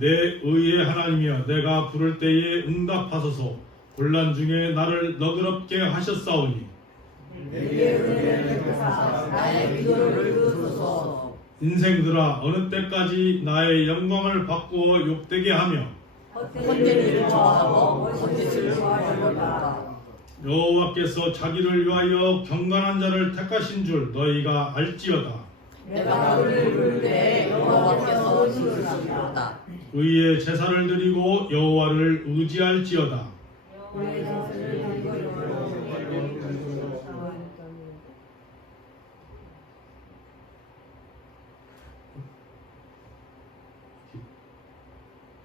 내 의의 하나님이여 내가 부를 때에 응답하소서. 곤란 중에 나를 너그럽게 하셨사오니 내게 은혜를 베푸사 나의 위로를 이루소서. 인생들아 어느 때까지 나의 영광을 바꾸어 욕되게 하며 헛된 일을 좋아하고 거짓을 좋아하려다. 여호와께서 자기를 위하여 경건한 자를 택하신 줄 너희가 알지어다. 내가 너를 부를 때 여호와께서 들으시리로다. 의의 제사를 드리고 여호와를 의지할지어다.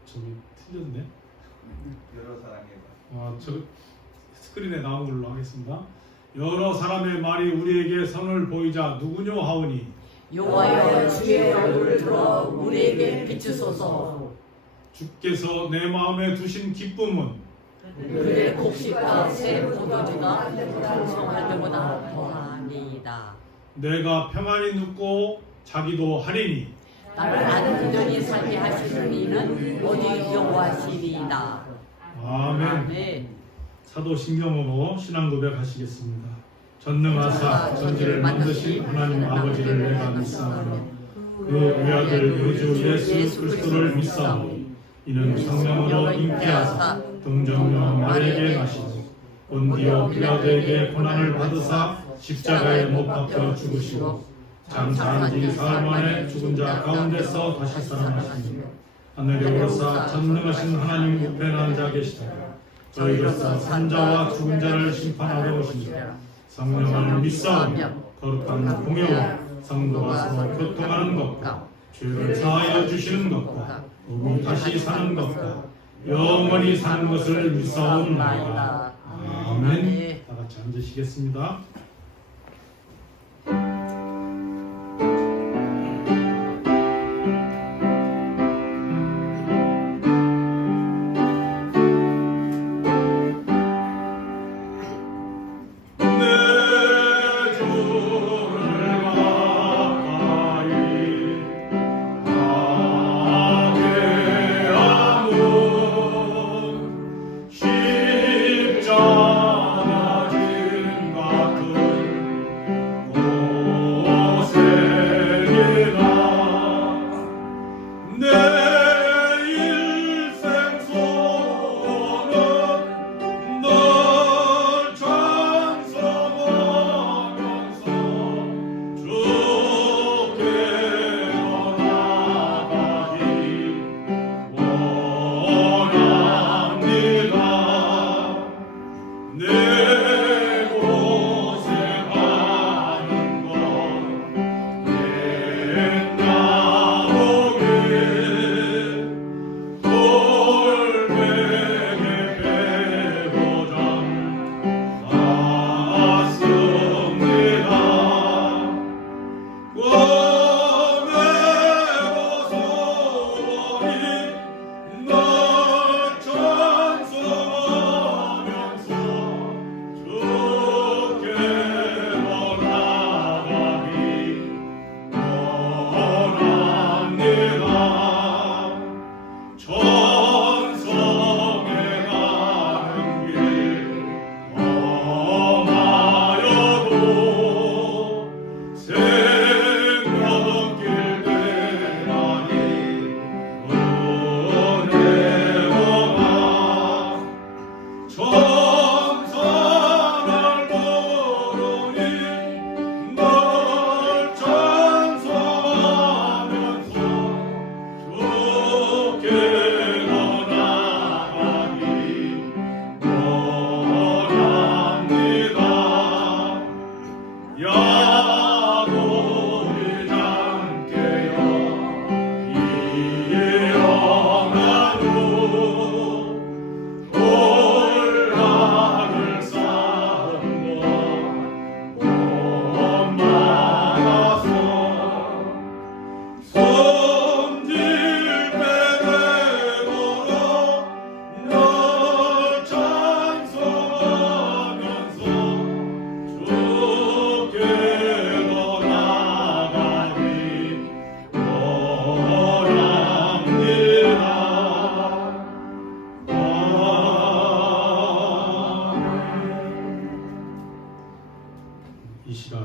저기 틀렸네. 여러 사람이 저 스크린에 나온 걸로 하겠습니다. 여러 사람의 말이 우리에게 선을 보이자 누구뇨 하오니 여호와여 주의 얼굴을 들어 우리에게 비추소서. 주께서 내 마음에 두신 기쁨은 그의 곡식과 새 포도주가 풍성할 때보다 더하니이다. 내가 평안히 눕고 자기도 하리니 나를 안전히 살게 하시는 이는 오직 여호와시리이다. 아멘. 사도신경으로 신앙 고백하시겠습니다. 전능하사 전지를 만드신 하나님 아버지를 내가 믿사오니 그 외아들 우주 예수 그리스도를 믿사오니 이는 성령으로 잉태하사 동정녀 마리아에게 나시고 본디오 빌라도에게 고난을 받으사 십자가에 못 박혀 죽으시고 장사한 지 사흘 만에 죽은 자 가운데서 다시 살아나시며 하늘에 오르사 전능하신 하나님 우편에 앉아 계시다가 저희로서 산자와 죽은 자를 심판하러 오시니라. 성령을 믿사오며 거룩한 공예와 성도와 서로 교통하는 것과 죄를 사하여 주시는 것과 몸이 다시 사는 것과 영원히 사는 것을 믿사옵나이다. 아멘. 다 같이 앉으시겠습니다. 십자가 진 같은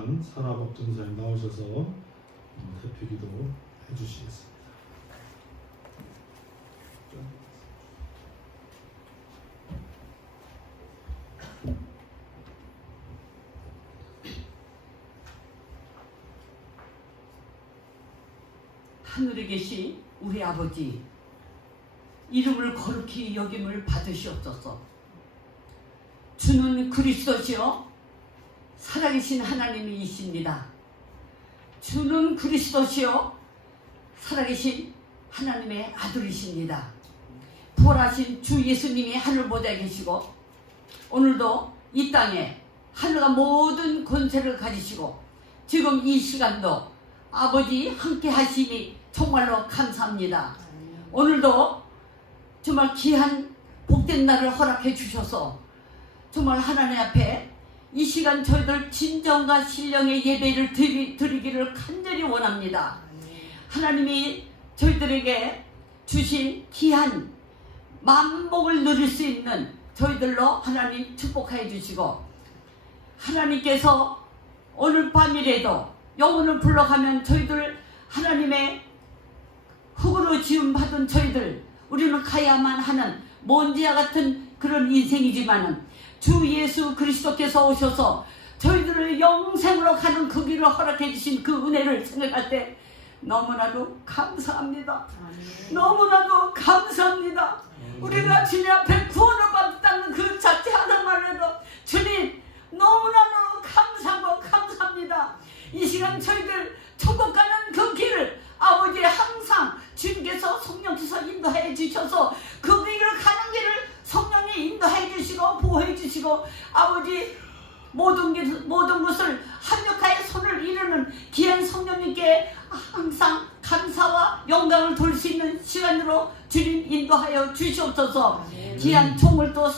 시간 사라밥 전사님 나오셔서 대표기도 해주시겠습니다. 하늘에 계신 우리 아버지, 이름을 거룩히 여김을 받으시옵소서. 주는 그리스도시요 살아계신 하나님이십니다. 주는 그리스도시요 살아계신 하나님의 아들이십니다. 부활하신 주 예수님이 하늘보좌에 계시고 오늘도 이 땅에 하늘과 모든 권세를 가지시고 지금 이 시간도 아버지 함께 하시니 정말로 감사합니다. 오늘도 정말 귀한 복된 날을 허락해 주셔서 정말 하나님 앞에 이 시간 저희들 진정과 신령의 예배를 드리기를 간절히 원합니다. 하나님이 저희들에게 주신 귀한 만복을 누릴 수 있는 저희들로 하나님 축복해 주시고 하나님께서 오늘 밤이라도 영혼을 불러가면 저희들 하나님의 흙으로 지음받은 저희들 우리는 가야만 하는 먼지와 같은 그런 인생이지만은 주 예수 그리스도께서 오셔서 저희들을 영생으로 가는 그 길을 허락해 주신 그 은혜를 생각할 때 너무나도 감사합니다. 너무나도 감사합니다. 우리가 주님 앞에 구원을 받았다는 그 자체 하나만 해도 주님 너무나도 감사하고 감사합니다. 이 시간 저희들 천국 가는 그 길을 아버지 항상 주님께서 성령께서 인도해 주셔서 그 길을 가는 길을 성령이 인도해 주시고 보호해 주시고 아버지 모든 것을 합력하여 손을 이루는 귀한 성령님께 항상 감사와 영광을 돌릴 수 있는 시간으로 주님 인도하여 주시옵소서. 귀한 종을 또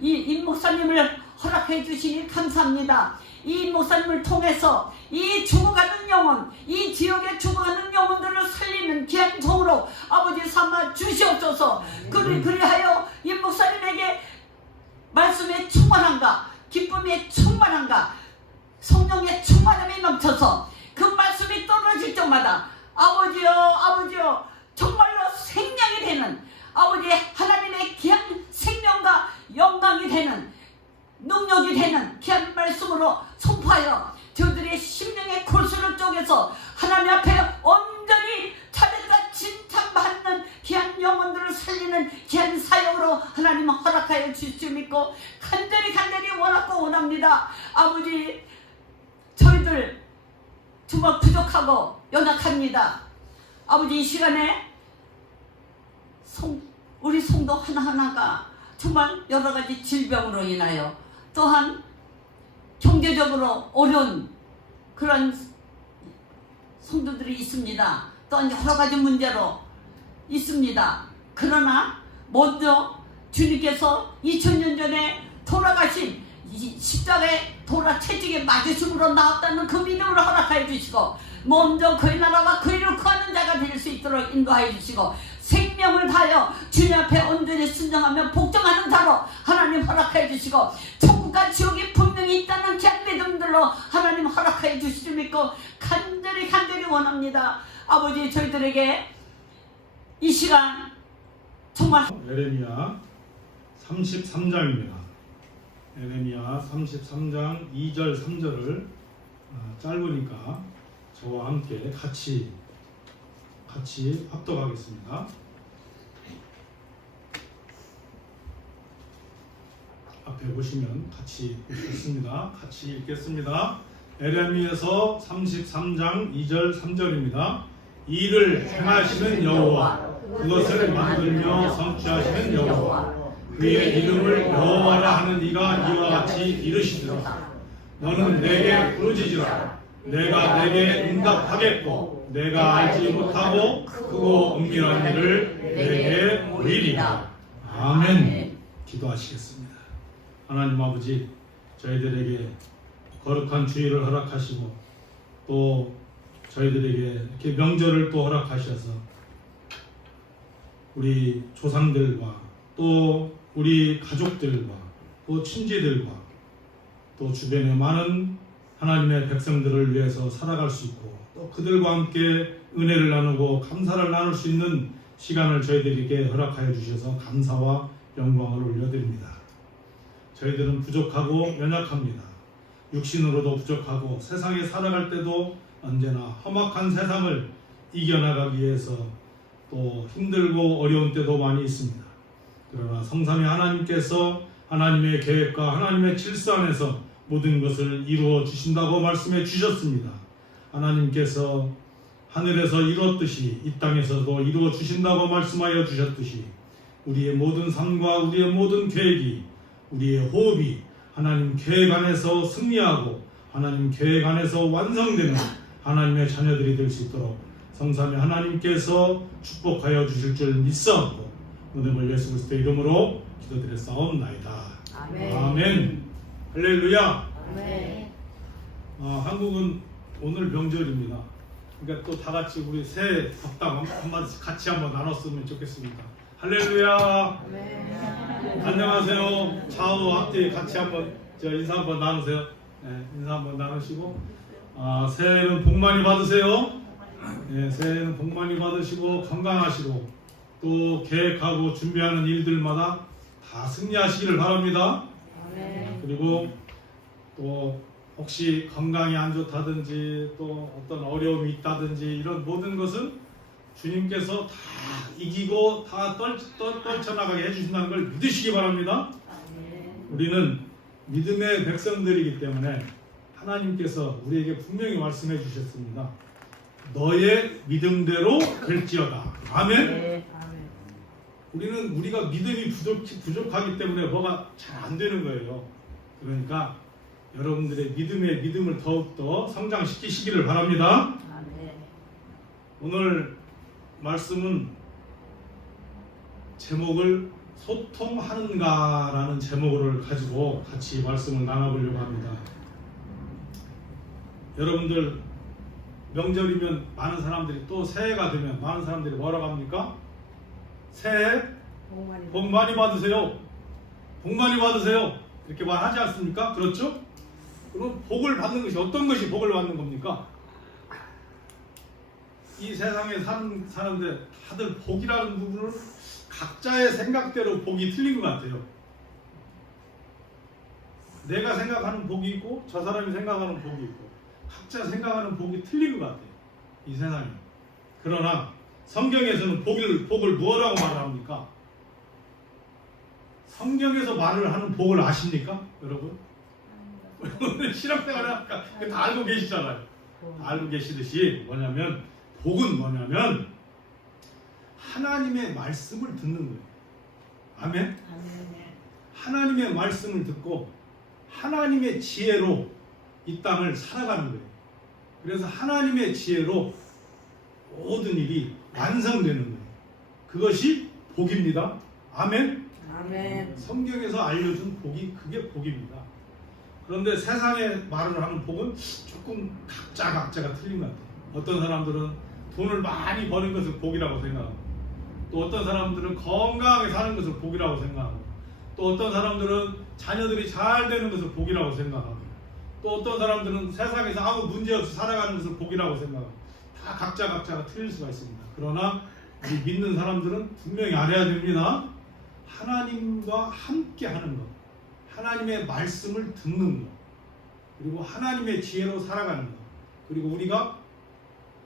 임 목사님을 허락해 주시니 감사합니다. 이 목사님을 통해서 이 죽어가는 영혼, 이 지역에 죽어가는 영혼들을 살리는 귀한 종으로 아버지 삼아 주시옵소서. 그리하여 이 목사님에게 말씀의 충만함과 기쁨의 충만함과 성령의 충만함이 넘쳐서 그 말씀이 떨어질 때마다 아버지여 정말로 생명이 되는 아버지 하나님의 귀한 생명과 영광이 되는 능력이 되는 귀한 말씀으로 선포하여 저들의 심령의 골수를 쪼개서 하나님 앞에 온전히 차별과 칭찬받는 귀한 영혼들을 살리는 귀한 사역으로 하나님 허락하여 주실 줄 믿고 간절히 원하고 원합니다. 아버지 저희들 정말 부족하고 연약합니다. 아버지 이 시간에 우리 성도 하나하나가 정말 여러가지 질병으로 인하여 또한 경제적으로 어려운 그런 성도들이 있습니다. 또한 여러가지 문제로 있습니다. 그러나 먼저 주님께서 2000년 전에 돌아가신 십자가에 채찍에 맞으심으로 나왔다는 그 믿음으로 허락하여 주시고 먼저 그의 나라와 그 일을 구하는 자가 될 수 있도록 인도하여 주시고 생명을 다하여 주님 앞에 온전히 순종하며 복종하는 자로 하나님 허락하여 주시고 천국과 지옥이 분명히 있다는 귀한 믿음들로 하나님 허락하여 주시줄 믿고 간절히 원합니다. 아버지 저희들에게 이 시간 정말 에레미야 33장입니다. 에레미야 33장 2절 3절을 짧으니까 저와 함께 같이 합독하겠습니다. 앞에 보시면 같이 읽겠습니다. 같이 읽겠습니다. 에레미야서 33장 2절 3절입니다. 이를 행하시는 여호와, 그것을 만들며 성취하시는 여호와, 그의 이름을 여호와라 하는 이가 이와 같이 이르시리라. 너는 내게 부르짖으라. 내가 내게 응답하겠고 내가 알지 못하고 크고 은밀한 일을 내게 보이리라. 아멘. 기도하시겠습니다. 하나님 아버지 저희들에게 거룩한 주일을 허락하시고 또 저희들에게 이렇게 명절을 또 허락하셔서 우리 조상들과 또 우리 가족들과 또 친지들과 또 주변의 많은 하나님의 백성들을 위해서 살아갈 수 있고 또 그들과 함께 은혜를 나누고 감사를 나눌 수 있는 시간을 저희들에게 허락하여 주셔서 감사와 영광을 올려드립니다. 저희들은 부족하고 연약합니다. 육신으로도 부족하고 세상에 살아갈 때도 언제나 험악한 세상을 이겨나가기 위해서 또 힘들고 어려운 때도 많이 있습니다. 그러나 성삼위 하나님께서 하나님의 계획과 하나님의 질서 안에서 모든 것을 이루어 주신다고 말씀해 주셨습니다. 하나님께서 하늘에서 이루었듯이 이 땅에서도 이루어 주신다고 말씀하여 주셨듯이 우리의 모든 삶과 우리의 모든 계획이 우리의 호흡이 하나님 계획 안에서 승리하고 하나님 계획 안에서 완성되는 하나님의 자녀들이 될 수 있도록 성삼위 하나님께서 축복하여 주실 줄 믿사옵고 오늘 예수 그리스도의 이름으로 기도드렸사옵나이다. 아멘. 아멘. 할렐루야. 아멘. 한국은 오늘 명절입니다. 그러니까 또 다 같이 우리 새해 덕담 한마디씩 같이 한번 나눴으면 좋겠습니다. 할렐루야. 아멘. 안녕하세요. 좌우 앞뒤 같이 한번 인사 한번 나누세요. 네, 인사 한번 나누시고 새해는 복 많이 받으세요. 네, 새해는 복 많이 받으시고 건강하시고 또 계획하고 준비하는 일들마다 다 승리하시기를 바랍니다. 아멘. 그리고 또 혹시 건강이 안 좋다든지 또 어떤 어려움이 있다든지 이런 모든 것은 주님께서 다 이기고 다 떨쳐나가게 해주신다는 걸 믿으시기 바랍니다. 우리는 믿음의 백성들이기 때문에 하나님께서 우리에게 분명히 말씀해 주셨습니다. 너의 믿음대로 될지어다. 아멘. 우리는 우리가 믿음이 부족하기 때문에 뭐가 잘 안 되는 거예요. 그러니까 여러분들의 믿음을 더욱더 성장시키시기를 바랍니다. 오늘 말씀은 제목을 소통하는가라는 제목을 가지고 같이 말씀을 나눠보려고 합니다. 여러분들 명절이면 많은 사람들이 또 새해가 되면 많은 사람들이 뭐라고 합니까? 새해 복 많이 받으세요. 복 많이 받으세요. 이렇게 말하지 않습니까? 그렇죠? 그럼 복을 받는 것이 어떤 것이 복을 받는 겁니까? 이 세상에 사는데 다들 복이라는 부분을 각자의 생각대로 복이 틀린 것 같아요. 내가 생각하는 복이 있고 저 사람이 생각하는 복이 있고 각자 생각하는 복이 틀린 것 같아요. 이 세상에. 그러나 성경에서는 복을 뭐라고 말합니까? 성경에서 말을 하는 복을 아십니까? 여러분? 오늘 신학생활을 하니까 다 알고 계시잖아요. 알고 계시듯이 뭐냐면 복은 뭐냐면 하나님의 말씀을 듣는 거예요. 아멘? 하나님의 말씀을 듣고 하나님의 지혜로 이 땅을 살아가는 거예요. 그래서 하나님의 지혜로 모든 일이 완성되는 거예요. 그것이 복입니다. 아멘? 아멘. 성경에서 알려준 복이 그게 복입니다. 그런데 세상에 말을 하는 복은 조금 각자가 틀린 것 같아요. 어떤 사람들은 돈을 많이 버는 것을 복이라고 생각하고 또 어떤 사람들은 건강하게 사는 것을 복이라고 생각하고 또 어떤 사람들은 자녀들이 잘 되는 것을 복이라고 생각하고 또 어떤 사람들은 세상에서 아무 문제 없이 살아가는 것을 복이라고 생각하고 다 각자가 틀릴 수가 있습니다. 그러나 우리 믿는 사람들은 분명히 알아야 됩니다. 하나님과 함께 하는 것, 하나님의 말씀을 듣는 것, 그리고 하나님의 지혜로 살아가는 것, 그리고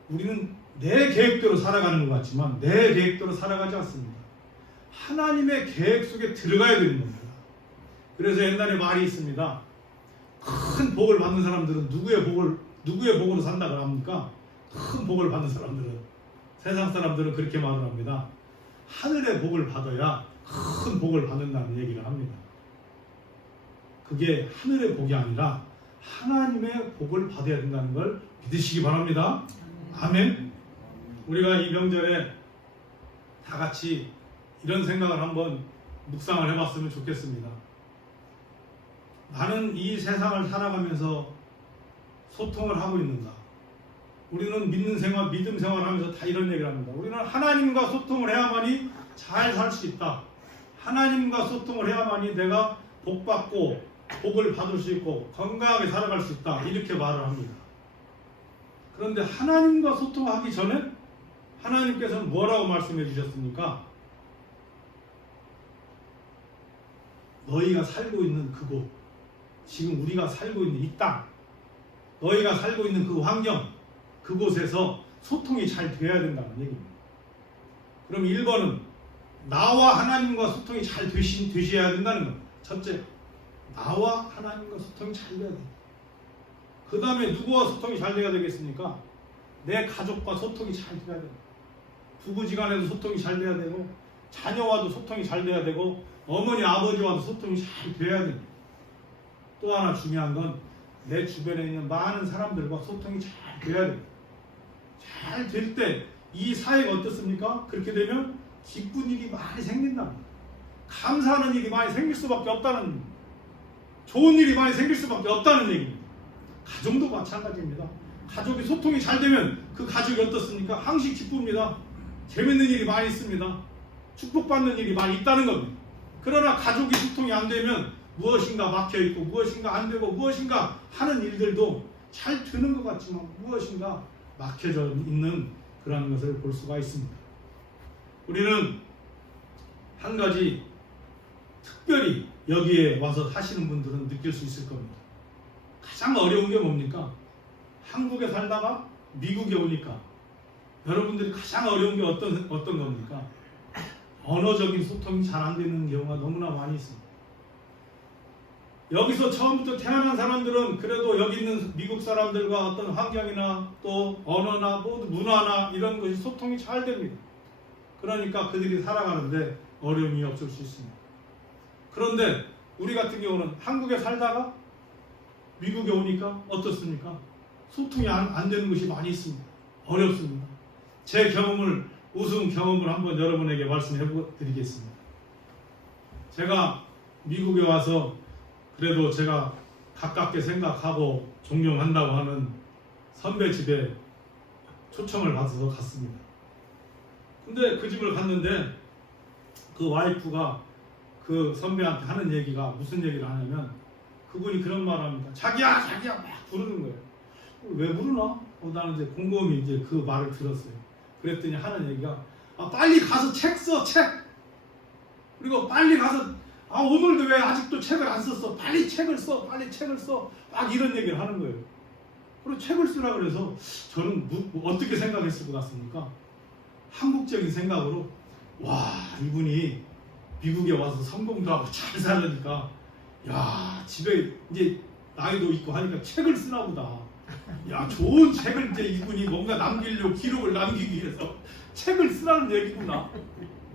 우리는 내 계획대로 살아가는 것 같지만 내 계획대로 살아가지 않습니다. 하나님의 계획 속에 들어가야 되는 겁니다. 그래서 옛날에 말이 있습니다. 큰 복을 받는 사람들은 누구의 복으로 산다고 합니까? 큰 복을 받는 사람들은 세상 사람들은 그렇게 말을 합니다. 하늘의 복을 받아야 큰 복을 받는다는 얘기를 합니다. 그게 하늘의 복이 아니라 하나님의 복을 받아야 된다는 걸 믿으시기 바랍니다. 아멘. 우리가 이 명절에 다 같이 이런 생각을 한번 묵상을 해봤으면 좋겠습니다. 나는 이 세상을 살아가면서 소통을 하고 있는가? 우리는 믿음 생활을 하면서 다 이런 얘기를 합니다. 우리는 하나님과 소통을 해야만이 잘 살 수 있다. 하나님과 소통을 해야만이 내가 복받고 복을 받을 수 있고 건강하게 살아갈 수 있다 이렇게 말을 합니다. 그런데 하나님과 소통하기 전에 하나님께서는 뭐라고 말씀해 주셨습니까? 너희가 살고 있는 그곳, 지금 우리가 살고 있는 이 땅, 너희가 살고 있는 그 환경, 그곳에서 소통이 잘 돼야 된다는 얘기입니다. 그럼 1번은 나와 하나님과 소통이 잘 되셔야 된다는 겁니다. 첫째, 나와 하나님과 소통이 잘 돼야 됩니다. 그 다음에 누구와 소통이 잘 돼야 되겠습니까? 내 가족과 소통이 잘 돼야 됩니다. 부부지간에도 소통이 잘 돼야 되고 자녀와도 소통이 잘 돼야 되고 어머니 아버지와도 소통이 잘 돼야 됩니다. 또 하나 중요한 건 내 주변에 있는 많은 사람들과 소통이 잘 돼야 됩니다. 잘 될 때 이 사회가 어떻습니까? 그렇게 되면 기쁜 일이 많이 생긴답니다. 감사하는 일이 많이 생길 수밖에 없다는, 좋은 일이 많이 생길 수밖에 없다는 얘기입니다. 가정도 마찬가지입니다. 가족이 소통이 잘 되면 그 가족이 어떻습니까? 항상 기쁩니다. 재밌는 일이 많이 있습니다. 축복받는 일이 많이 있다는 겁니다. 그러나 가족이 소통이 안 되면 무엇인가 막혀있고 무엇인가 안 되고 무엇인가 하는 일들도 잘 되는 것 같지만 무엇인가 막혀져 있는 그런 것을 볼 수가 있습니다. 우리는 한 가지 특별히 여기에 와서 하시는 분들은 느낄 수 있을 겁니다. 가장 어려운 게 뭡니까? 한국에 살다가 미국에 오니까 여러분들이 가장 어려운 게 어떤 겁니까? 언어적인 소통이 잘 안 되는 경우가 너무나 많이 있습니다. 여기서 처음부터 태어난 사람들은 그래도 여기 있는 미국 사람들과 어떤 환경이나 또 언어나 뭐 문화나 이런 것이 소통이 잘 됩니다. 그러니까 그들이 살아가는데 어려움이 없을 수 있습니다. 그런데 우리 같은 경우는 한국에 살다가 미국에 오니까 어떻습니까? 소통이 안 되는 것이 많이 있습니다. 어렵습니다. 제 경험을, 우스운 경험을 한번 여러분에게 말씀해 드리겠습니다. 제가 미국에 와서 그래도 제가 가깝게 생각하고 존경한다고 하는 선배 집에 초청을 받아서 갔습니다. 근데 그 집을 갔는데 그 와이프가 그 선배한테 하는 얘기가 무슨 얘기를 하냐면 그분이 그런 말을 합니다. 자기야 자기야 막 부르는 거예요. 왜 부르나? 나는 이제 곰곰이 이제 그 말을 들었어요. 그랬더니 하는 얘기가 빨리 가서 책 써 책. 그리고 빨리 가서 오늘도 왜 아직도 책을 안 썼어? 빨리 책을 써, 빨리 책을 써. 막 이런 얘기를 하는 거예요. 그리고 책을 쓰라 그래서 저는 어떻게 생각했을 것 같습니까? 한국적인 생각으로 와 이분이 미국에 와서 성공도 하고 잘 살으니까 야 집에 이제 나이도 있고 하니까 책을 쓰나 보다. 야 좋은 책을 이제 이분이 뭔가 남기려고 기록을 남기기 위해서 책을 쓰라는 얘기구나.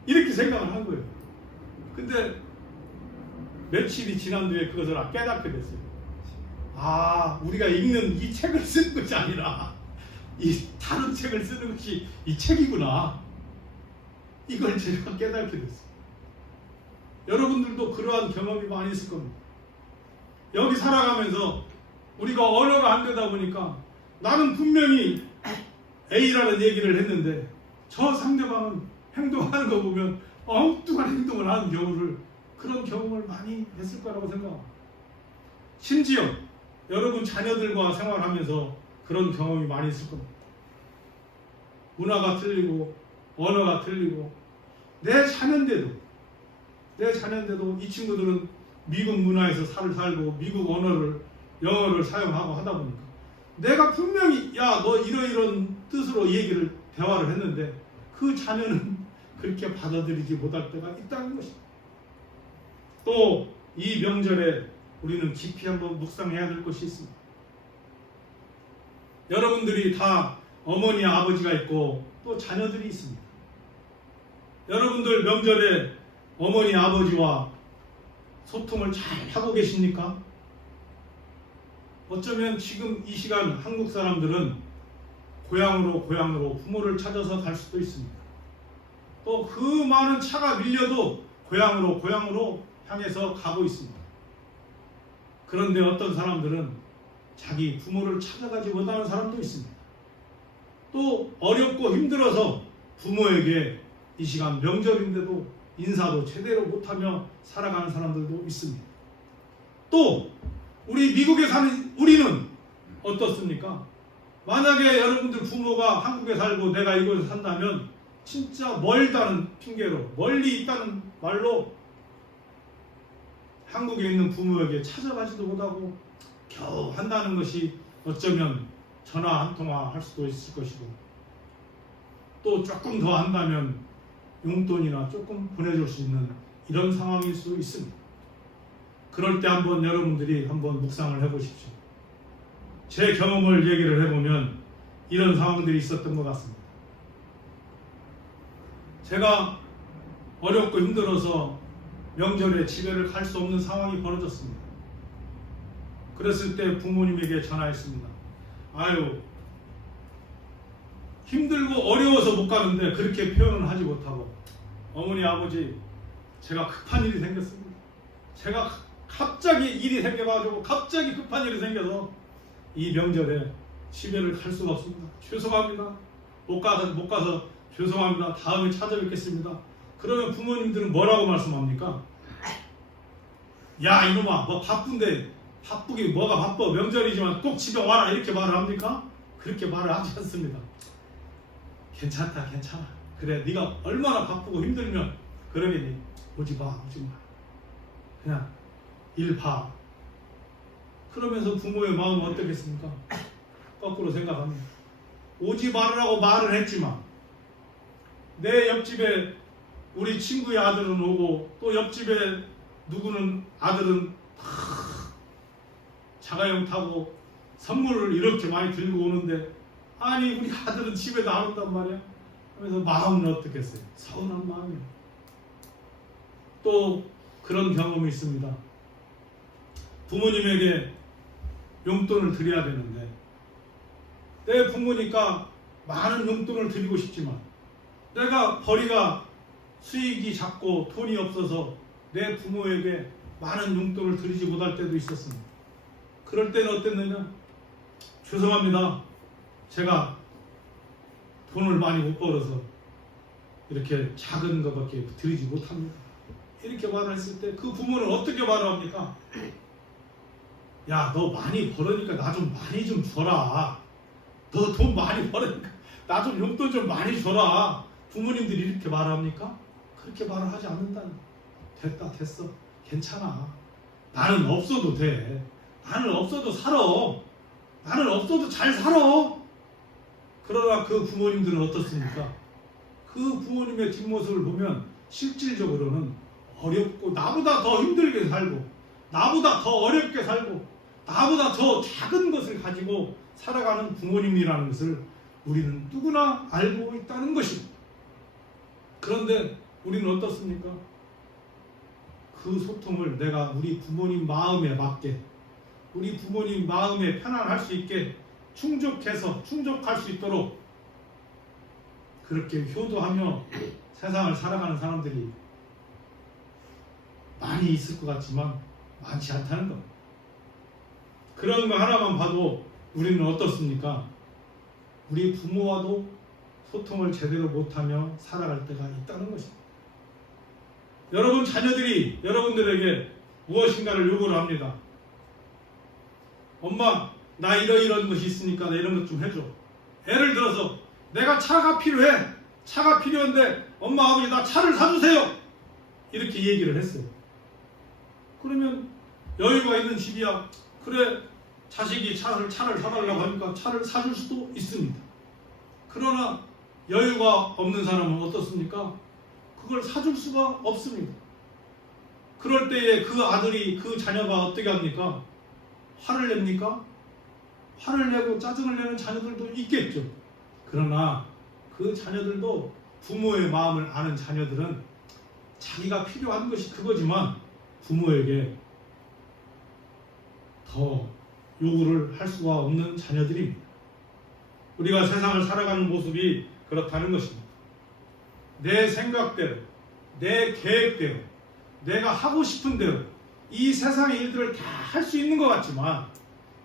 이렇게 생각을 한 거예요. 근데 며칠이 지난 뒤에 그것을 깨닫게 됐어요. 우리가 읽는 이 책을 쓰는 것이 아니라 이 다른 책을 쓰는 것이 이 책이구나. 이걸 제가 깨닫게 됐어요. 여러분들도 그러한 경험이 많이 있을 겁니다. 여기 살아가면서 우리가 언어가 안 되다 보니까 나는 분명히 A라는 얘기를 했는데 저 상대방은 행동하는 거 보면 엉뚱한 행동을 하는 그런 경험을 많이 했을 거라고 생각합니다. 심지어 여러분 자녀들과 생활하면서 그런 경험이 많이 있을 겁니다. 문화가 틀리고 언어가 틀리고 내 자녀인데도 이 친구들은 미국 문화에서 살고 미국 영어를 사용하고 하다 보니까 내가 분명히 너 이런 뜻으로 대화를 했는데 그 자녀는 그렇게 받아들이지 못할 때가 있다는 것입니다. 또 이 명절에 우리는 깊이 한번 묵상해야 될 것이 있습니다. 여러분들이 다 어머니 아버지가 있고 또 자녀들이 있습니다. 여러분들 명절에 어머니 아버지와 소통을 잘 하고 계십니까? 어쩌면 지금 이 시간 한국 사람들은 고향으로 부모를 찾아서 갈 수도 있습니다. 또 그 많은 차가 밀려도 고향으로 향해서 가고 있습니다. 그런데 어떤 사람들은 자기 부모를 찾아가지 못하는 사람도 있습니다. 또 어렵고 힘들어서 부모에게 이 시간 명절인데도 인사도 제대로 못하며 살아가는 사람들도 있습니다. 또 우리 미국에 사는 우리는 어떻습니까? 만약에 여러분들 부모가 한국에 살고 내가 이곳에 산다면 진짜 멀다는 핑계로, 멀리 있다는 말로 한국에 있는 부모에게 찾아가지도 못하고 겨우 한다는 것이 어쩌면 전화 한 통화 할 수도 있을 것이고, 또 조금 더 한다면 용돈이나 조금 보내줄 수 있는 이런 상황일 수 있습니다. 그럴 때 한번 여러분들이 한번 묵상을 해보십시오. 제 경험을 얘기를 해보면 이런 상황들이 있었던 것 같습니다. 제가 어렵고 힘들어서 명절에 집에를 갈 수 없는 상황이 벌어졌습니다. 그랬을 때 부모님에게 전화했습니다. 아유, 힘들고 어려워서 못 가는데 그렇게 표현을 하지 못하고, 어머니 아버지 제가 급한 일이 생겼습니다. 제가 갑자기 일이 생겨가지고 갑자기 급한 일이 생겨서 이 명절에 집에를 갈 수가 없습니다. 죄송합니다. 못 가서 죄송합니다. 다음에 찾아뵙겠습니다. 그러면 부모님들은 뭐라고 말씀합니까? 야 이놈아, 뭐 바쁜데 바쁘게 뭐가 바빠, 명절이지만 꼭 집에 와라, 이렇게 말을 합니까? 그렇게 말을 하지 않습니다. 괜찮다, 괜찮아. 그래, 네가 얼마나 바쁘고 힘들면 그러겠니? 오지 마. 그냥 일 봐. 그러면서 부모의 마음은 어떻겠습니까? 거꾸로 생각합니다. 오지 말으라고 말을 했지만 내 옆집에 우리 친구의 아들은 오고, 또 옆집에 누구는 아들은 자가용 타고 선물을 이렇게 많이 들고 오는데, 아니 우리 아들은 집에도 안 온단 말이야. 그래서 마음은 어떻겠어요? 서운한 마음이에요. 또 그런 경험이 있습니다. 부모님에게 용돈을 드려야 되는데, 내 부모니까 많은 용돈을 드리고 싶지만 내가 벌이가 수익이 작고 돈이 없어서 내 부모에게 많은 용돈을 드리지 못할 때도 있었습니다. 그럴 때는 어땠느냐? 죄송합니다. 제가 돈을 많이 못 벌어서 이렇게 작은 것밖에 드리지 못합니다. 이렇게 말을 했을 때 그 부모는 어떻게 말을 합니까? 야, 너 많이 벌으니까 나 좀 많이 좀 줘라. 너 돈 많이 벌으니까 나 좀 용돈 좀 많이 줘라. 부모님들이 이렇게 말합니까? 그렇게 말을 하지 않는다는. 됐다, 됐어, 괜찮아. 나는 없어도 돼. 나는 없어도 살아. 나는 없어도 잘 살아. 그러나 그 부모님들은 어떻습니까? 그 부모님의 뒷모습을 보면 실질적으로는 어렵고 나보다 더 힘들게 살고, 나보다 더 어렵게 살고, 나보다 더 작은 것을 가지고 살아가는 부모님이라는 것을 우리는 누구나 알고 있다는 것입니다. 그런데 우리는 어떻습니까? 그 소통을 내가 우리 부모님 마음에 맞게, 우리 부모님 마음에 편안할 수 있게 충족할 수 있도록 그렇게 효도하며 세상을 살아가는 사람들이 많이 있을 것 같지만 많지 않다는 겁니다. 그런 거 하나만 봐도 우리는 어떻습니까? 우리 부모와도 소통을 제대로 못하며 살아갈 때가 있다는 것입니다. 여러분 자녀들이 여러분들에게 무엇인가를 요구를 합니다. 엄마, 나 이런 것이 있으니까 나 이런 것 좀 해줘. 예를 들어서 내가 차가 필요해. 차가 필요한데 엄마, 아버지 나 차를 사주세요. 이렇게 얘기를 했어요. 그러면 여유가 있는 집이야. 그래, 자식이 차를 사달라고 하니까 차를 사줄 수도 있습니다. 그러나 여유가 없는 사람은 어떻습니까? 그걸 사줄 수가 없습니다. 그럴 때에 그 아들이, 그 자녀가 어떻게 합니까? 화를 냅니까? 화를 내고 짜증을 내는 자녀들도 있겠죠. 그러나 그 자녀들도, 부모의 마음을 아는 자녀들은 자기가 필요한 것이 그거지만 부모에게 더 요구를 할 수가 없는 자녀들입니다. 우리가 세상을 살아가는 모습이 그렇다는 것입니다. 내 생각대로, 내 계획대로, 내가 하고 싶은 대로 이 세상의 일들을 다 할 수 있는 것 같지만,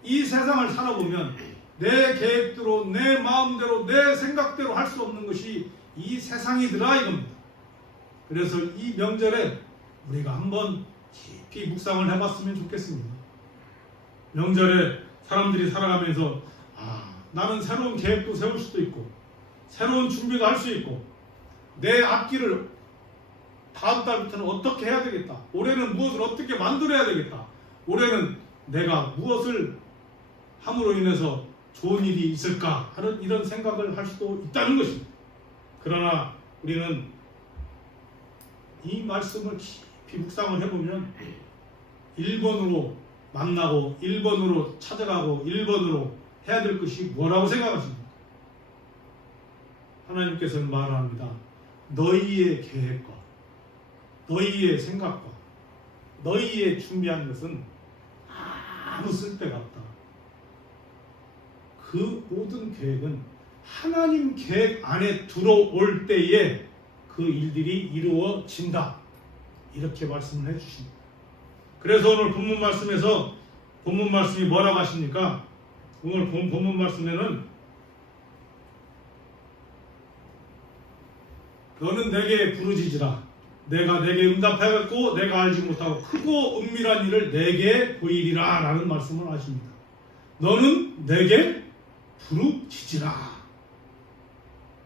이 세상을 살아보면 내 계획대로, 내 마음대로, 내 생각대로 할 수 없는 것이 이 세상이더라 이겁니다. 그래서 이 명절에 우리가 한번 깊이 묵상을 해봤으면 좋겠습니다. 명절에 사람들이 살아가면서 나는 새로운 계획도 세울 수도 있고 새로운 준비도 할 수 있고 내 앞길을 다음 달부터는 어떻게 해야 되겠다. 올해는 무엇을 어떻게 만들어야 되겠다. 올해는 내가 무엇을 함으로 인해서 좋은 일이 있을까 하는 이런 생각을 할 수도 있다는 것입니다. 그러나 우리는 이 말씀을 깊이 묵상을 해보면 1번으로 만나고 1번으로 찾아가고 1번으로 해야 될 것이 뭐라고 생각하십니까? 하나님께서는 말합니다. 너희의 계획과 너희의 생각과 너희의 준비한 것은 아무 쓸데가 없다. 그 모든 계획은 하나님 계획 안에 들어올 때에 그 일들이 이루어진다. 이렇게 말씀을 해주십니다. 그래서 오늘 본문 말씀에서 본문 말씀이 뭐라고 하십니까? 오늘 본문 말씀에는 너는 내게 부르짖으라. 내가 내게 응답하였고 내가 알지 못하고 크고 은밀한 일을 내게 보이리라 라는 말씀을 하십니다. 너는 내게 부르짖으라.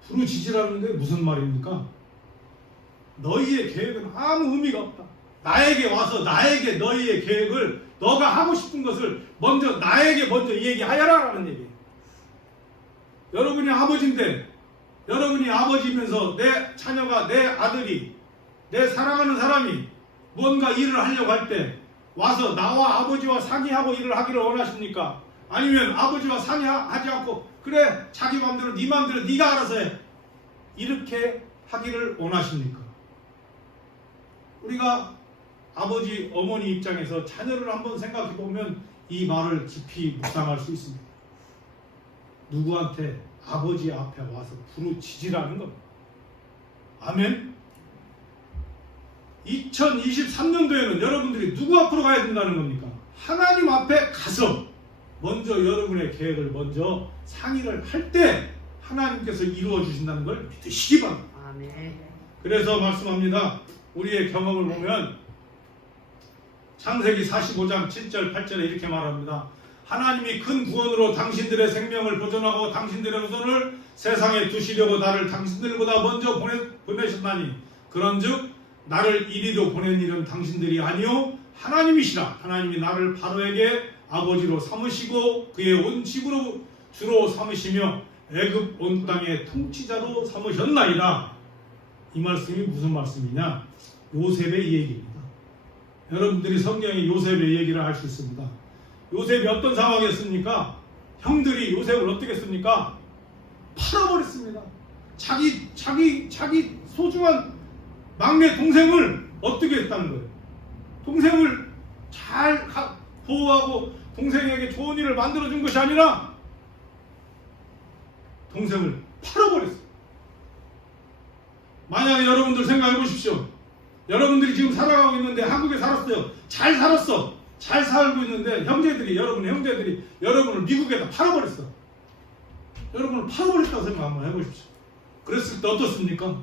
부르짖으라는 게 무슨 말입니까? 너희의 계획은 아무 의미가 없다. 나에게 와서 나에게 너희의 계획을 너가 하고 싶은 것을 먼저 나에게 먼저 얘기하여라 라는 얘기예요. 여러분이 아버지인데 여러분이 아버지면서 내 자녀가 내 아들이 내 사랑하는 사람이 뭔가 일을 하려고 할 때 와서 나와 아버지와 상의하고 일을 하기를 원하십니까? 아니면 아버지와 상의하지 않고 그래 자기 마음대로 네 마음대로 네가 알아서 해 이렇게 하기를 원하십니까? 우리가 아버지 어머니 입장에서 자녀를 한번 생각해 보면 이 말을 깊이 묵상할 수 있습니다. 누구한테 아버지 앞에 와서 부르짖으라는 겁니다. 아멘. 2023년도에는 여러분들이 누구 앞으로 가야 된다는 겁니까? 하나님 앞에 가서 먼저 여러분의 계획을 먼저 상의를 할 때 하나님께서 이루어 주신다는 걸 믿으시기 바랍니다. 아멘. 그래서 말씀합니다. 우리의 경험을 보면 창세기 45장 7절 8절에 이렇게 말합니다. 하나님이 큰 구원으로 당신들의 생명을 보존하고 당신들의 후손을 세상에 두시려고 나를 당신들보다 먼저 보내셨나니 그런즉 나를 이리로 보낸 일은 당신들이 아니요 하나님이시라. 하나님이 나를 바로에게 아버지로 삼으시고 그의 온 집으로 주로 삼으시며 애굽 온 땅의 통치자로 삼으셨나이다. 이 말씀이 무슨 말씀이냐? 요셉의 얘기입니다. 여러분들이 성경에 요셉의 얘기를 할 수 있습니다. 요셉이 어떤 상황이었습니까? 형들이 요셉을 어떻게 했습니까? 팔아버렸습니다. 자기 소중한 막내 동생을 어떻게 했다는 거예요? 동생을 잘 보호하고 동생에게 좋은 일을 만들어준 것이 아니라 동생을 팔아버렸어요. 만약에 여러분들 생각해 보십시오. 여러분들이 지금 살아가고 있는데 한국에 살았어요. 잘 살았어. 잘 살고 있는데 여러분의 형제들이 여러분을 미국에다 팔아버렸어. 여러분을 팔아버렸다고 생각 한번 해보십시오. 그랬을 때 어떻습니까?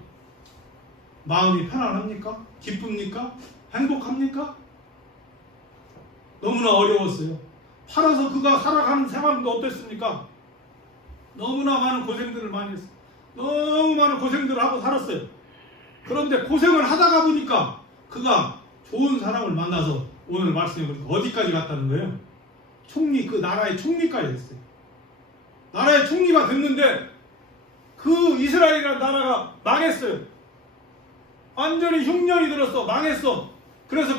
마음이 편안합니까? 기쁩니까? 행복합니까? 너무나 어려웠어요. 팔아서 그가 살아가는 생활도 어땠습니까? 너무나 많은 고생들을 많이 했어요. 너무 많은 고생들을 하고 살았어요. 그런데 고생을 하다가 보니까 그가 좋은 사람을 만나서 오늘 말씀해 보니까 어디까지 갔다는 거예요? 그 나라의 총리까지 됐어요. 나라의 총리가 됐는데 그 이스라엘이라는 나라가 망했어요. 완전히 흉년이 들었어. 망했어. 그래서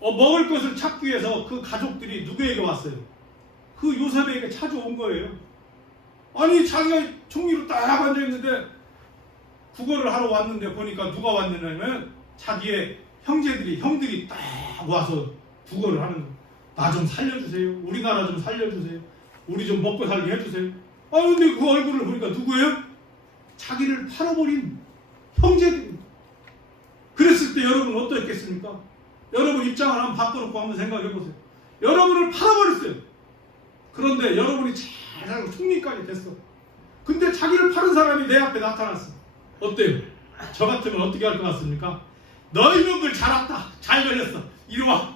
먹을 것을 찾기 위해서 그 가족들이 누구에게 왔어요? 그 요셉에게 찾아온 거예요. 아니 자기가 총리로 딱 앉아있는데 구걸을 하러 왔는데 보니까 누가 왔느냐면 자기의 형들이 딱 와서 구걸을 하는 거예요. 나 좀 살려주세요. 우리나라 좀 살려주세요. 우리 좀 먹고 살게 해주세요. 근데 그 얼굴을 보니까 누구예요? 자기를 팔아버린 형제들입니다. 그랬을 때 여러분은 어떠했겠습니까? 여러분 입장을 한번 바꿔놓고 한번 생각해 보세요. 여러분을 팔아버렸어요. 그런데 여러분이 잘 살고 총리까지 됐어. 근데 자기를 파는 사람이 내 앞에 나타났어. 어때요? 저 같으면 어떻게 할 것 같습니까? 너희 놈들 잘 왔다. 잘 걸렸어. 이리 와.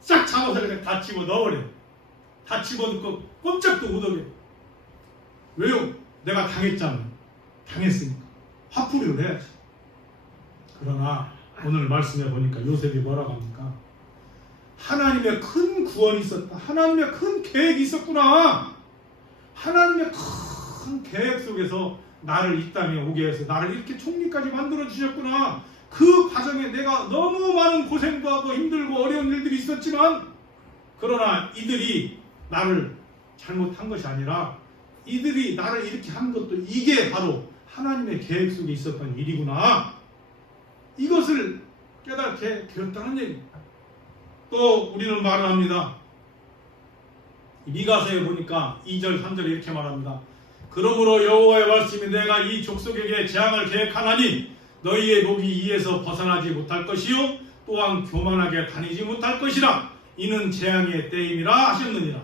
싹 잡아서 그냥 다 집어 넣어버려. 다 집어넣고 꼼짝도 못하게. 왜요? 내가 당했잖아. 당했으니까 화풀이를 해야지. 그러나 오늘 말씀해 보니까 요셉이 뭐라고 합니까? 하나님의 큰 구원이 있었다. 하나님의 큰 계획이 있었구나. 하나님의 큰 계획 속에서 나를 이 땅에 오게 해서 나를 이렇게 총리까지 만들어 주셨구나. 그 과정에 내가 너무 많은 고생도 하고 힘들고 어려운 일들이 있었지만, 그러나 이들이 나를 잘못한 것이 아니라 이들이 나를 이렇게 한 것도 이게 바로 하나님의 계획 속에 있었던 일이구나. 이것을 깨닫게 되었다는 얘기입니다. 또 우리는 말을 합니다. 미가서에 보니까 2절 3절에 이렇게 말합니다. 그러므로 여호와의 말씀이 내가 이 족속에게 재앙을 계획하나니 너희의 목이 이에서 벗어나지 못할 것이요 또한 교만하게 다니지 못할 것이라. 이는 재앙의 때임이라 하셨느니라.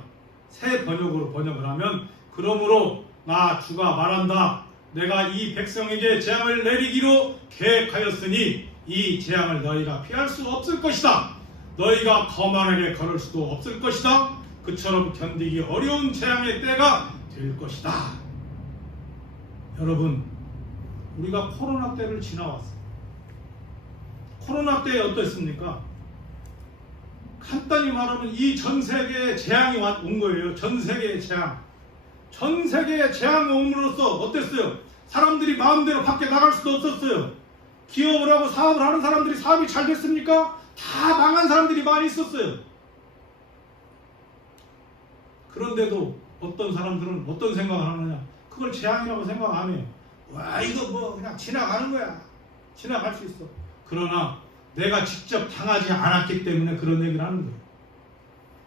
새 번역으로 번역을 하면 그러므로 나 주가 말한다. 내가 이 백성에게 재앙을 내리기로 계획하였으니 이 재앙을 너희가 피할 수 없을 것이다. 너희가 거만하게 걸을 수도 없을 것이다. 그처럼 견디기 어려운 재앙의 때가 될 것이다. 여러분, 우리가 코로나 때를 지나왔어요. 코로나 때에 어땠습니까? 간단히 말하면 이 전 세계에 재앙이 온 거예요. 전 세계의 재앙. 전 세계에 재앙이 옴으로써 어땠어요? 사람들이 마음대로 밖에 나갈 수도 없었어요. 기업을 하고 사업을 하는 사람들이 사업이 잘 됐습니까? 다 망한 사람들이 많이 있었어요. 그런데도 어떤 사람들은 어떤 생각을 하느냐? 그걸 재앙이라고 생각 안 해요. 와, 이거 뭐 그냥 지나가는 거야. 지나갈 수 있어. 그러나 내가 직접 당하지 않았기 때문에 그런 얘기를 하는 거예요.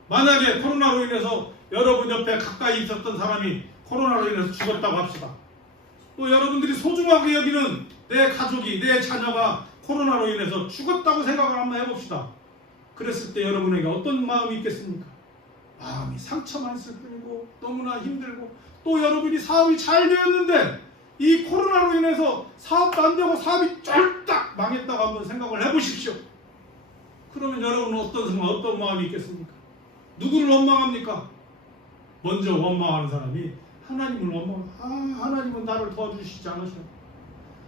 만약에 코로나로 인해서 여러분 옆에 가까이 있었던 사람이 코로나로 인해서 죽었다고 합시다. 또 여러분들이 소중하게 여기는 내 가족이, 내 자녀가 코로나로 인해서 죽었다고 생각을 한번 해봅시다. 그랬을 때 여러분에게 어떤 마음이 있겠습니까? 마음이 상처만 있을 뿐이고 너무나 힘들고, 또 여러분이 사업이 잘 되었는데 이 코로나로 인해서 사업도 안 되고 사업이 쫄딱 망했다고 한번 생각을 해보십시오. 그러면 여러분은 어떤 마음이 있겠습니까? 누구를 원망합니까? 먼저 원망하는 사람이 하나님을 하나님은 나를 도와주시지 않으셔요.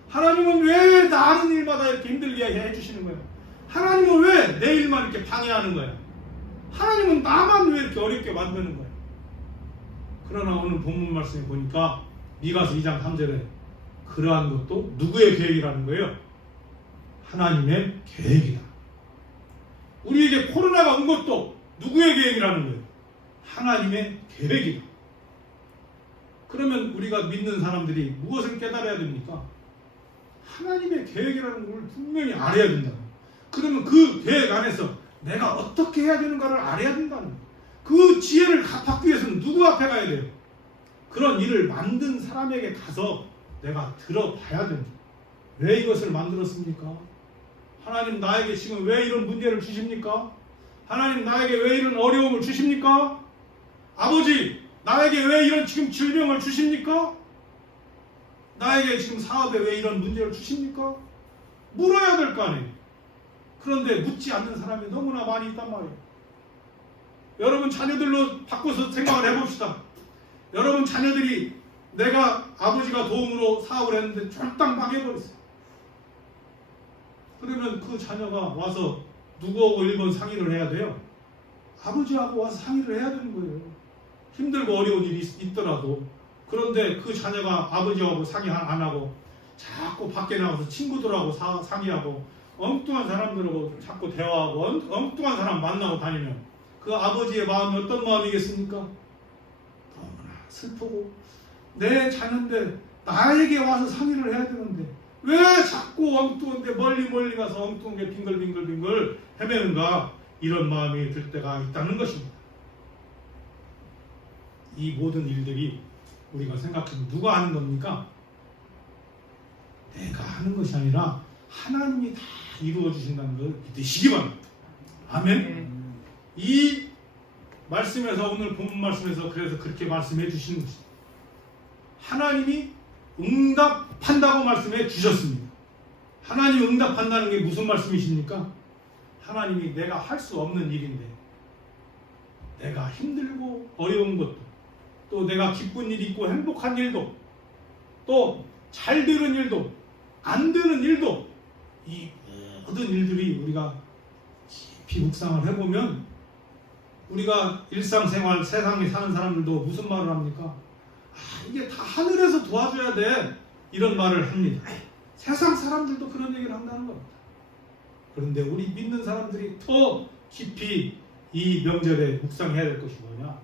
하나님은 왜 나는 일마다 이렇게 힘들게 해주시는 거예요? 하나님은 왜 내 일만 이렇게 방해하는 거예요? 하나님은 나만 왜 이렇게 어렵게 만드는 거예요? 그러나 오늘 본문 말씀에 보니까 미가서 2장 3절에 그러한 것도 누구의 계획이라는 거예요? 하나님의 계획이다. 우리에게 코로나가 온 것도 누구의 계획이라는 거예요? 하나님의 계획이다. 그러면 우리가 믿는 사람들이 무엇을 깨달아야 됩니까? 하나님의 계획이라는 걸 분명히 알아야 된다. 그러면 그 계획 안에서 내가 어떻게 해야 되는가를 알아야 된다는 거예요. 그 지혜를 받기 위해서는 누구 앞에 가야 돼요? 그런 일을 만든 사람에게 가서 내가 들어봐야 됩니다. 왜 이것을 만들었습니까? 하나님 나에게 지금 왜 이런 문제를 주십니까? 하나님 나에게 왜 이런 어려움을 주십니까? 아버지 나에게 왜 이런 지금 질병을 주십니까? 나에게 지금 사업에 왜 이런 문제를 주십니까? 물어야 될 거 아니에요. 그런데 묻지 않는 사람이 너무나 많이 있단 말이에요. 여러분 자녀들로 바꿔서 생각을 해봅시다. 여러분 자녀들이 내가 아버지가 도움으로 사업을 했는데 쫄딱 망해버렸어요. 그러면 그 자녀가 와서 누구하고 1번 상의를 해야 돼요? 아버지하고 와서 상의를 해야 되는 거예요. 힘들고 어려운 일이 있더라도. 그런데 그 자녀가 아버지하고 상의 안 하고 자꾸 밖에 나가서 친구들하고 상의하고 엉뚱한 사람들하고 자꾸 대화하고 엉뚱한 사람 만나고 다니면 그 아버지의 마음이 어떤 마음이겠습니까? 너무나 슬프고 내 자녀인데 나에게 와서 상의를 해야 되는데 왜 자꾸 엉뚱한데 멀리 가서 엉뚱하게 빙글빙글 헤매는가, 이런 마음이 들 때가 있다는 것입니다. 이 모든 일들이 우리가 생각하면 누가 하는 겁니까? 내가 하는 것이 아니라 하나님이 다 이루어 주신다는 걸 믿으시기 바랍니다. 아멘. 이 말씀에서, 오늘 본문 말씀에서 그래서 그렇게 말씀해 주시는 것입니다. 하나님이 응답한다고 말씀해 주셨습니다. 하나님이 응답한다는 게 무슨 말씀이십니까? 하나님이 내가 할 수 없는 일인데, 내가 힘들고 어려운 것도, 또 내가 기쁜 일이 있고 행복한 일도, 또 잘 되는 일도 안 되는 일도, 이 모든 일들이 우리가 깊이 묵상을 해보면 우리가 일상생활 세상에 사는 사람들도 무슨 말을 합니까? 이게 다 하늘에서 도와줘야 돼, 이런 말을 합니다. 세상 사람들도 그런 얘기를 한다는 겁니다. 그런데 우리 믿는 사람들이 더 깊이 이 명절에 묵상해야 될 것이 뭐냐?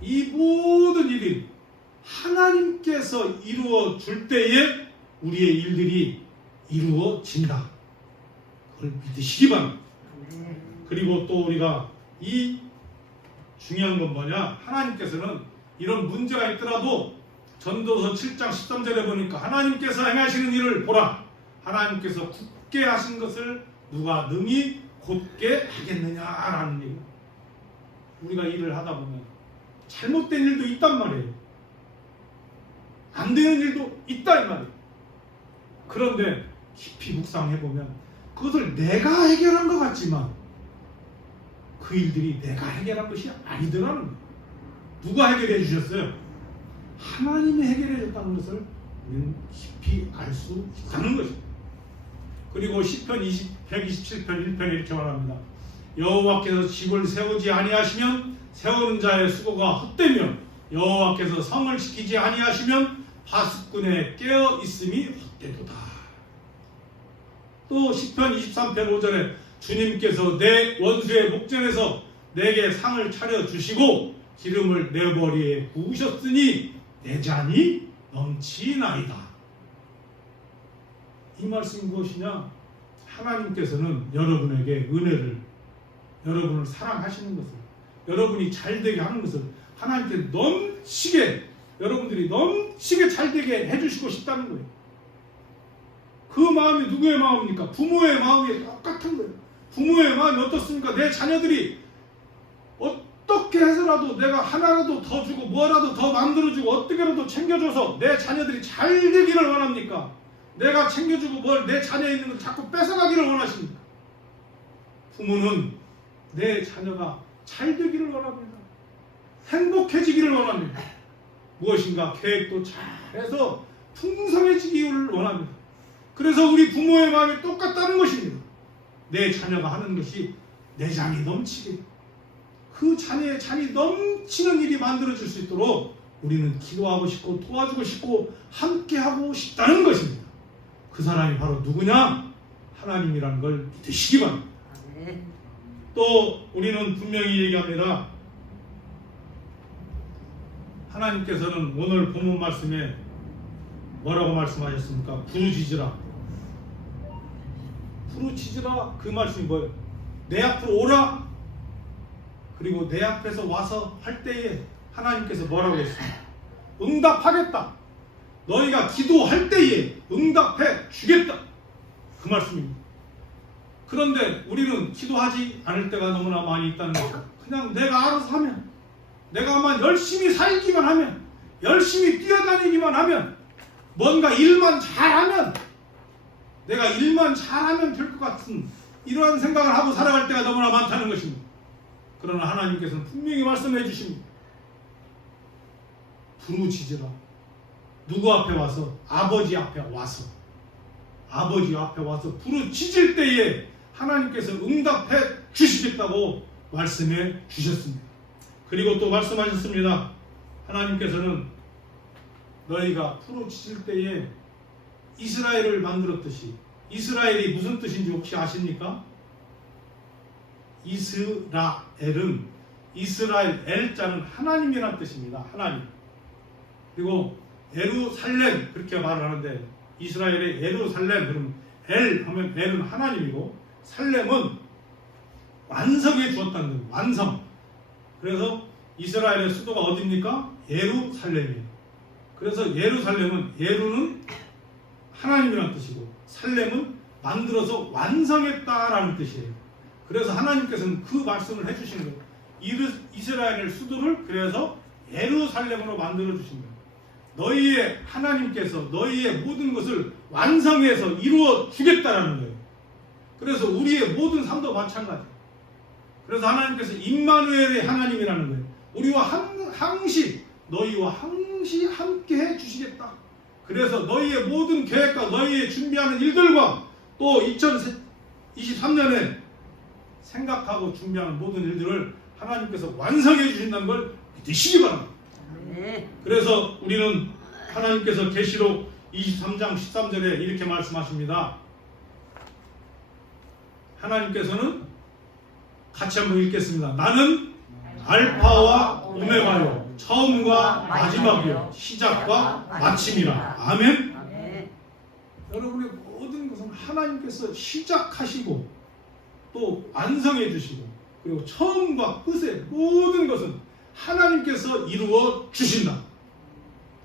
이 모든 일이 하나님께서 이루어 줄 때에 우리의 일들이 이루어진다. 그걸 믿으시기 바랍니다. 그리고 또 우리가 이 중요한 건 뭐냐? 하나님께서는 이런 문제가 있더라도 전도서 7장 13절에 보니까 하나님께서 행하시는 일을 보라. 하나님께서 굳게 하신 것을 누가 능히 곧게 하겠느냐라는 얘기. 우리가 일을 하다 보면 잘못된 일도 있단 말이에요. 안 되는 일도 있다 이 말이에요. 그런데 깊이 묵상해보면 그것을 내가 해결한 것 같지만 그 일들이 내가 해결한 것이 아니더라는 거예요. 누가 해결해 주셨어요? 하나님이 해결해 줬다는 것을 우리는 깊이 알 수 있다는 것입니다. 그리고 시편 127편 1편에 이렇게 말합니다. 여호와께서 집을 세우지 아니하시면 세우는 자의 수고가 헛되며 여호와께서 성을 지키지 아니하시면 파수꾼의 깨어 있음이 헛되도다. 또 시편 23편 5절에 주님께서 내 원수의 목전에서 내게 상을 차려 주시고 기름을 내 머리에 부으셨으니 내 잔이 넘치나이다. 이 말씀이 무엇이냐? 하나님께서는 여러분에게 은혜를, 여러분을 사랑하시는 것을, 여러분이 잘되게 하는 것을 하나님께 넘치게, 여러분들이 넘치게 잘되게 해주시고 싶다는 거예요. 그 마음이 누구의 마음입니까? 부모의 마음이 똑같은 거예요. 부모의 마음이 어떻습니까? 내 자녀들이 어떻게 해서라도 내가 하나라도 더 주고 뭐라도 더 만들어주고 어떻게라도 챙겨줘서 내 자녀들이 잘 되기를 원합니까? 내가 챙겨주고 뭘 내 자녀에 있는 걸 자꾸 뺏어가기를 원하십니까? 부모는 내 자녀가 잘 되기를 원합니다. 행복해지기를 원합니다. 무엇인가 계획도 잘해서 풍성해지기를 원합니다. 그래서 우리 부모의 마음이 똑같다는 것입니다. 내 자녀가 하는 것이 내 잔이 넘치게, 그 자녀의 잔이 넘치는 일이 만들어질 수 있도록 우리는 기도하고 싶고 도와주고 싶고 함께하고 싶다는 것입니다. 그 사람이 바로 누구냐? 하나님이라는 걸 믿으시기 바랍니다. 또 우리는 분명히 얘기합니다. 하나님께서는 오늘 본문 말씀에 뭐라고 말씀하셨습니까? 부르짖으라. 부르짖으라. 그 말씀이 뭐예요? 내 앞으로 오라. 그리고 내 앞에서 와서 할 때에 하나님께서 뭐라고 했습니까? 응답하겠다. 너희가 기도할 때에 응답해 주겠다. 그 말씀입니다. 그런데 우리는 기도하지 않을 때가 너무나 많이 있다는 거죠. 그냥 내가 알아서 하면, 내가만 열심히 살기만 하면, 열심히 뛰어다니기만 하면, 뭔가 일만 잘하면, 내가 일만 잘하면 될 것 같은 이러한 생각을 하고 살아갈 때가 너무나 많다는 것입니다. 그러나 하나님께서는 분명히 말씀해 주십니다. 부르짖으라. 누구 앞에 와서? 아버지 앞에 와서. 아버지 앞에 와서 부르짖을 때에 하나님께서 응답해 주시겠다고 말씀해 주셨습니다. 그리고 또 말씀하셨습니다. 하나님께서는 너희가 부르짖을 때에 이스라엘을 만들었듯이, 이스라엘이 무슨 뜻인지 혹시 아십니까? 이스라엘은, 이스라엘 엘자는 하나님이라는 뜻입니다. 하나님. 그리고 예루살렘 그렇게 말을 하는데, 이스라엘의 예루살렘, 그러면 엘 하면 엘은 하나님이고 살렘은 완성해 주었다는 거예요. 완성. 그래서 이스라엘의 수도가 어디입니까? 예루살렘이에요. 그래서 예루살렘은, 예루는 하나님이라는 뜻이고 살렘은 만들어서 완성했다라는 뜻이에요. 그래서 하나님께서는 그 말씀을 해주신 거예요. 이스라엘의 수도를 그래서 예루살렘으로 만들어 주신 거예요. 너희의 하나님께서 너희의 모든 것을 완성해서 이루어 주겠다라는 거예요. 그래서 우리의 모든 삶도 마찬가지예요. 그래서 하나님께서 임마누엘의 하나님이라는 거예요. 우리와 항시 너희와 항시 함께 해 주시겠다. 그래서 너희의 모든 계획과 너희의 준비하는 일들과 또 2023년에 생각하고 준비하는 모든 일들을 하나님께서 완성해 주신다는 걸 믿으시기 바랍니다. 그래서 우리는 하나님께서 계시록 23장 13절에 이렇게 말씀하십니다. 하나님께서는 같이 한번 읽겠습니다. 나는 알파와 오메가요, 처음과 마지막이요, 시작과 마침이라. 아멘. 여러분의 모든 것은 하나님께서 시작하시고 또 완성해 주시고, 그리고 처음과 끝의 모든 것은 하나님께서 이루어 주신다.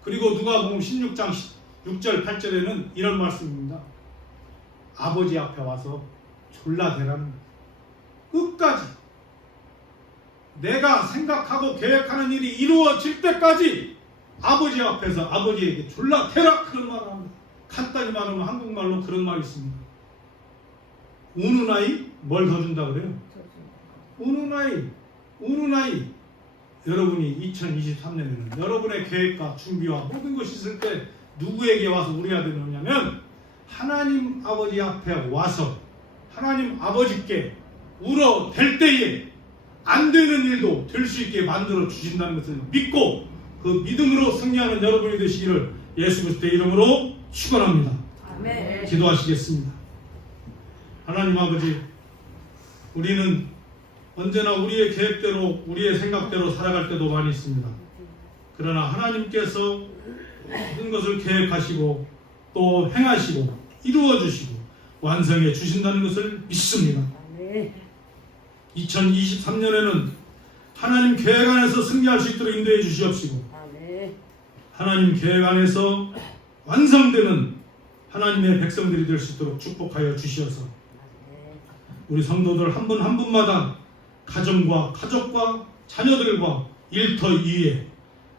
그리고 누가복음 16장 6절 8절에는 이런 말씀입니다. 아버지 앞에 와서 졸라 대라는 거예요. 끝까지 내가 생각하고 계획하는 일이 이루어질 때까지 아버지 앞에서 아버지에게 졸라 대라, 그런 말을 합니다. 간단히 말하면 한국말로 그런 말이 있습니다. 우는 아이 뭘 더 준다 그래요? 우는 아이. 여러분이 2023년에는 여러분의 계획과 준비와 모든 것이 있을 때 누구에게 와서 우려야 되느냐면 하나님 아버지 앞에 와서 하나님 아버지께 울어댈 때에 안 되는 일도 될 수 있게 만들어 주신다는 것을 믿고 그 믿음으로 승리하는 여러분이 되시기를 예수 그리스도의 이름으로 축원합니다. 아멘. 기도하시겠습니다. 하나님 아버지, 우리는 언제나 우리의 계획대로 우리의 생각대로 살아갈 때도 많이 있습니다. 그러나 하나님께서 모든 것을 계획하시고 또 행하시고 이루어 주시고 완성해 주신다는 것을 믿습니다. 2023년에는 하나님 계획 안에서 승리할 수 있도록 인도해 주시옵시고, 하나님 계획 안에서 완성되는 하나님의 백성들이 될 수 있도록 축복하여 주시어서 우리 성도들 한 분 한 분마다 가정과 가족과 자녀들과 일터 위에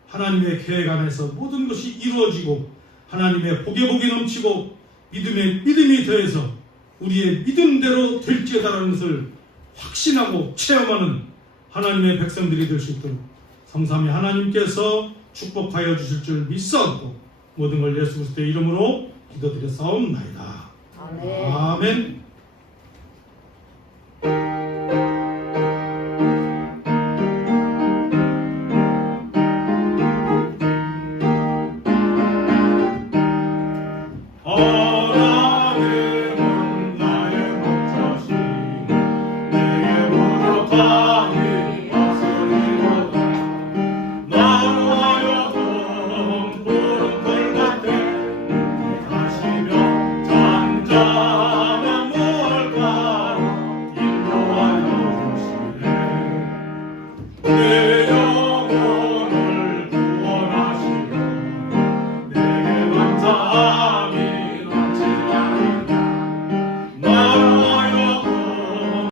하나님의 계획 안에서 모든 것이 이루어지고 하나님의 복에 복이 넘치고 믿음에 믿음이 더해서 우리의 믿음대로 될지어다라는 것을 확신하고 체험하는 하나님의 백성들이 될 수 있도록 성삼위 하나님께서 축복하여 주실 줄 믿사옵고 모든 걸 예수 그리스도의 이름으로 기도드렸사옵나이다. 아멘. 하나님은 나의 목자신 내게 부족한